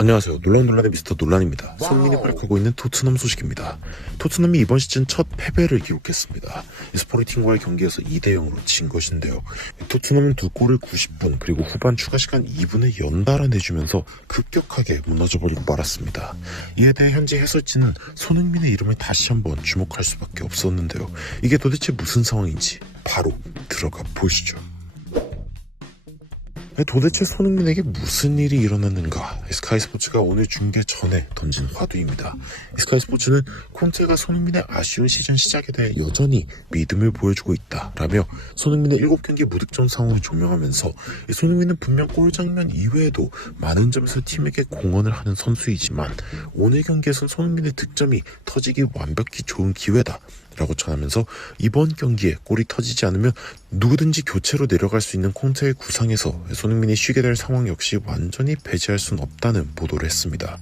안녕하세요. 논란의 미스터 논란입니다. 손흥민이 밝히고 있는 토트넘 소식입니다. 토트넘이 이번 시즌 첫 패배를 기록했습니다. 스포르팅과의 경기에서 2대0으로 진 것인데요. 토트넘은 두 골을 90분 그리고 후반 추가 시간 2분에 연달아 내주면서 급격하게 무너져버리고 말았습니다. 이에 대해 현지 해설진은 손흥민의 이름을 다시 한번 주목할 수밖에 없었는데요. 이게 도대체 무슨 상황인지 바로 들어가 보시죠. 도대체 손흥민에게 무슨 일이 일어났는가? 스카이스포츠가 오늘 중계 전에 던진 화두입니다. 스카이스포츠는 콘테가 손흥민의 아쉬운 시즌 시작에 대해 여전히 믿음을 보여주고 있다라며 손흥민의 7경기 무득점 상황을 조명하면서 손흥민은 분명 골 장면 이외에도 많은 점에서 팀에게 공헌을 하는 선수이지만 오늘 경기에선 손흥민의 득점이 터지기 완벽히 좋은 기회다 라고 전하면서 이번 경기에 골이 터지지 않으면 누구든지 교체로 내려갈 수 있는 콘테의 구상에서 손흥민이 쉬게 될 상황 역시 완전히 배제할 수는 없다는 보도를 했습니다.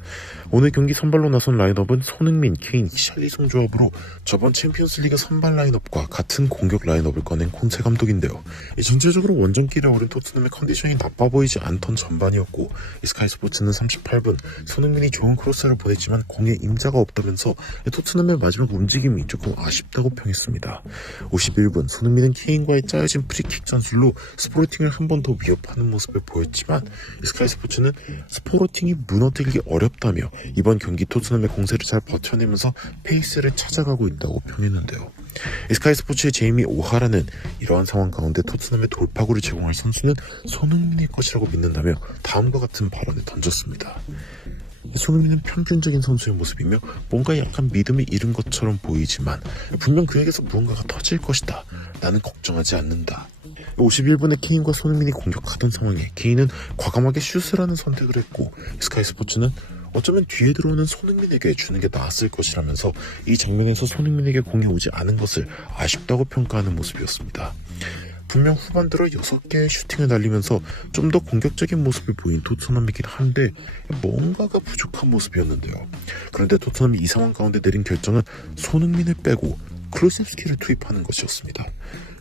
오늘 경기 선발로 나선 라인업은 손흥민, 케인, 샬리송 조합으로 저번 챔피언스리그 선발 라인업과 같은 공격 라인업을 꺼낸 콘테 감독인데요. 전체적으로 원정길에 오른 토트넘의 컨디션이 나빠 보이지 않던 전반이었고 스카이스포츠는 38분 손흥민이 좋은 크로스를 보냈지만 공에 임자가 없다면서 토트넘의 마지막 움직임이 조금 아쉽다고 평했습니다. 51분 손흥민은 케인과의 짜여진 프리킥 전술로 스포르팅을 한 번 더 위협하는 모습을 보였지만 스카이스포츠는 스포르팅이 무너뜨리기 어렵다며 이번 경기 토트넘의 공세를 잘 버텨내면서 페이스를 찾아가고 있다고 평했는데요. 스카이스포츠의 제이미 오하라는 이러한 상황 가운데 토트넘의 돌파구를 제공할 선수는 손흥민일 것이라고 믿는다며 다음과 같은 발언을 던졌습니다. 손흥민은 평균적인 선수의 모습이며 뭔가 약간 믿음이 잃은 것처럼 보이지만 분명 그에게서 무언가가 터질 것이다. 나는 걱정하지 않는다. 51분에 케인과 손흥민이 공격하던 상황에 케인은 과감하게 슛을 하는 선택을 했고 스카이스포츠는 어쩌면 뒤에 들어오는 손흥민에게 주는 게 나았을 것이라면서 이 장면에서 손흥민에게 공이 오지 않은 것을 아쉽다고 평가하는 모습이었습니다. 분명 후반 들어 6개의 슈팅을 날리면서 좀 더 공격적인 모습을 보인 토트넘이긴 한데 뭔가가 부족한 모습이었는데요. 그런데 토트넘이 이 상황 가운데 내린 결정은 손흥민을 빼고 클루셉스키를 투입하는 것이었습니다.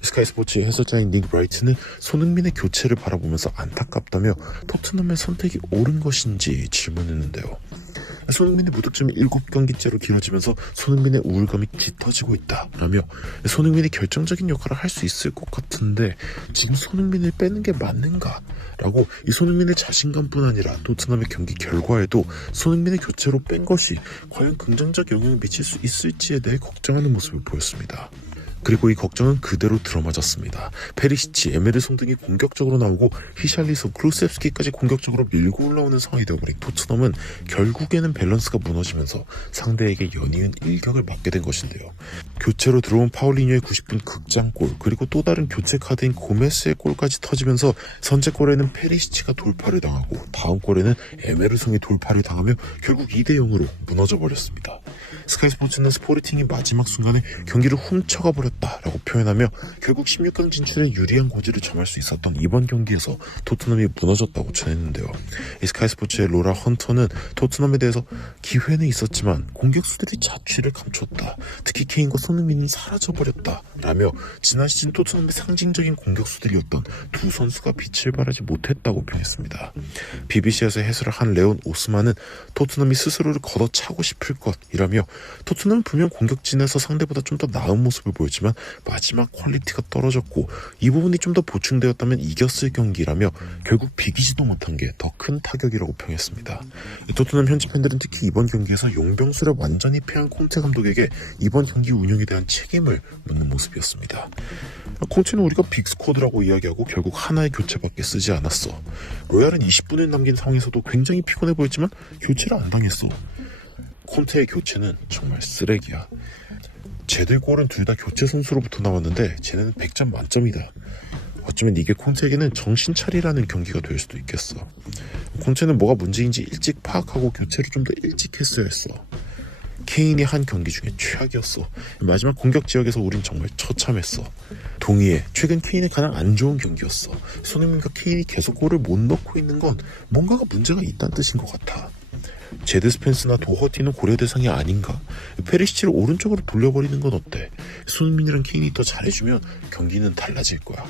스카이스포츠의 해설자인 닉 라이트는 손흥민의 교체를 바라보면서 안타깝다며 토트넘의 선택이 옳은 것인지 질문했는데요. 손흥민의 무득점이 7경기째로 길어지면서 손흥민의 우울감이 짙어지고 있다 라며 손흥민이 결정적인 역할을 할 수 있을 것 같은데 지금 손흥민을 빼는 게 맞는가? 라고 이 손흥민의 자신감뿐 아니라 토트넘의 경기 결과에도 손흥민의 교체로 뺀 것이 과연 긍정적 영향을 미칠 수 있을지에 대해 걱정하는 모습을 보였습니다. 그리고 이 걱정은 그대로 들어맞았습니다. 페리시치, 에메르송 등이 공격적으로 나오고 히샬리송, 클루셉스키까지 공격적으로 밀고 올라오는 상황이 되어버린 토트넘은 결국에는 밸런스가 무너지면서 상대에게 연이은 일격을 맞게 된 것인데요. 교체로 들어온 파울리뉴의 90분 극장골 그리고 또 다른 교체 카드인 고메스의 골까지 터지면서 선제골에는 페리시치가 돌파를 당하고 다음 골에는 에메르송이 돌파를 당하며 결국 2대0으로 무너져버렸습니다. 스카이스포츠는 스포르팅이 마지막 순간에 경기를 훔쳐가 버렸다라고 표현하며 결국 16강 진출에 유리한 고지를 점할 수 있었던 이번 경기에서 토트넘이 무너졌다고 전했는데요. 스카이스포츠의 로라 헌터는 토트넘에 대해서 기회는 있었지만 공격수들이 자취를 감췄다. 특히 케인과 손흥민이 사라져버렸다 라며 지난 시즌 토트넘의 상징적인 공격수들이었던 두 선수가 빛을 발하지 못했다고 평했습니다. BBC에서 해설을 한 레온 오스만은 토트넘이 스스로를 걷어차고 싶을 것이라며 토트넘은 분명 공격진에서 상대보다 좀 더 나은 모습을 보였지만 마지막 퀄리티가 떨어졌고 이 부분이 좀 더 보충되었다면 이겼을 경기라며 결국 비기지도 못한 게 더 큰 타격이라고 평했습니다. 토트넘 현지 팬들은 특히 이번 경기에서 용병술에 완전히 패한 콘테 감독에게 이번 경기 운영에 대한 책임을 묻는 모습이었습니다. 콘테는 우리가 빅스쿼드라고 이야기하고 결국 하나의 교체밖에 쓰지 않았어. 로얄은 20분을 남긴 상황에서도 굉장히 피곤해 보였지만 교체를 안 당했어. 콘테의 교체는 정말 쓰레기야. 쟤들 골은 둘 다 교체 선수로부터 나왔는데 쟤네는 100점 만점이다. 어쩌면 이게 콘테에게는 정신 차리라는 경기가 될 수도 있겠어. 콘테는 뭐가 문제인지 일찍 파악하고 교체를 좀 더 일찍 했어야 했어. 케인이 한 경기 중에 최악이었어. 마지막 공격 지역에서 우린 정말 처참했어. 동의해. 최근 케인의 가장 안 좋은 경기였어. 손흥민과 케인이 계속 골을 못 넣고 있는 건 뭔가가 문제가 있다는 뜻인 것 같아. 제드 스펜스나 도허티는 고려 대상이 아닌가? 페리시치를 오른쪽으로 돌려버리는 건 어때? 손흥민이랑 케인이 더 잘해주면 경기는 달라질 거야.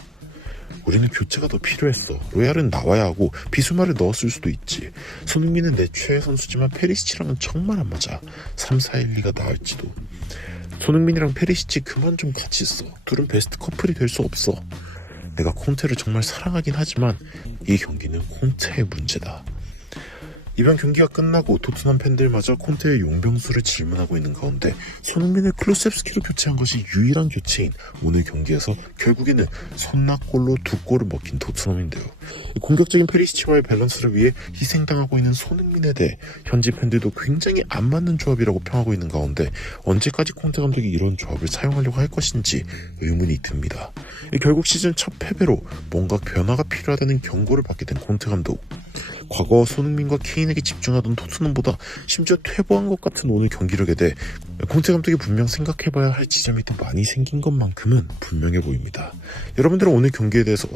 우리는 교체가 더 필요했어. 로얄은 나와야 하고 비수마를 넣었을 수도 있지. 손흥민은 내 최애 선수지만 페리시치랑은 정말 안 맞아. 3-4-1-2가 나을지도. 손흥민이랑 페리시치 그만 좀 같이 있어. 둘은 베스트 커플이 될 수 없어. 내가 콘테를 정말 사랑하긴 하지만 이 경기는 콘테의 문제다. 이번 경기가 끝나고 토트넘 팬들마저 콘테의 용병수를 질문하고 있는 가운데 손흥민을 클루셉스키로 교체한 것이 유일한 교체인 오늘 경기에서 결국에는 손낙골로 2골을 먹힌 토트넘인데요. 공격적인 페리시치와의 밸런스를 위해 희생당하고 있는 손흥민에 대해 현지 팬들도 굉장히 안 맞는 조합이라고 평하고 있는 가운데 언제까지 콘테 감독이 이런 조합을 사용하려고 할 것인지 의문이 듭니다. 결국 시즌 첫 패배로 뭔가 변화가 필요하다는 경고를 받게 된 콘테 감독. 과거 손흥민과 케인에게 집중하던 토트넘보다 심지어 퇴보한 것 같은 오늘 경기력에 대해 콘테 감독이 분명 생각해봐야 할 지점이 더 많이 생긴 것만큼은 분명해 보입니다. 여러분들은 오늘 경기에 대해서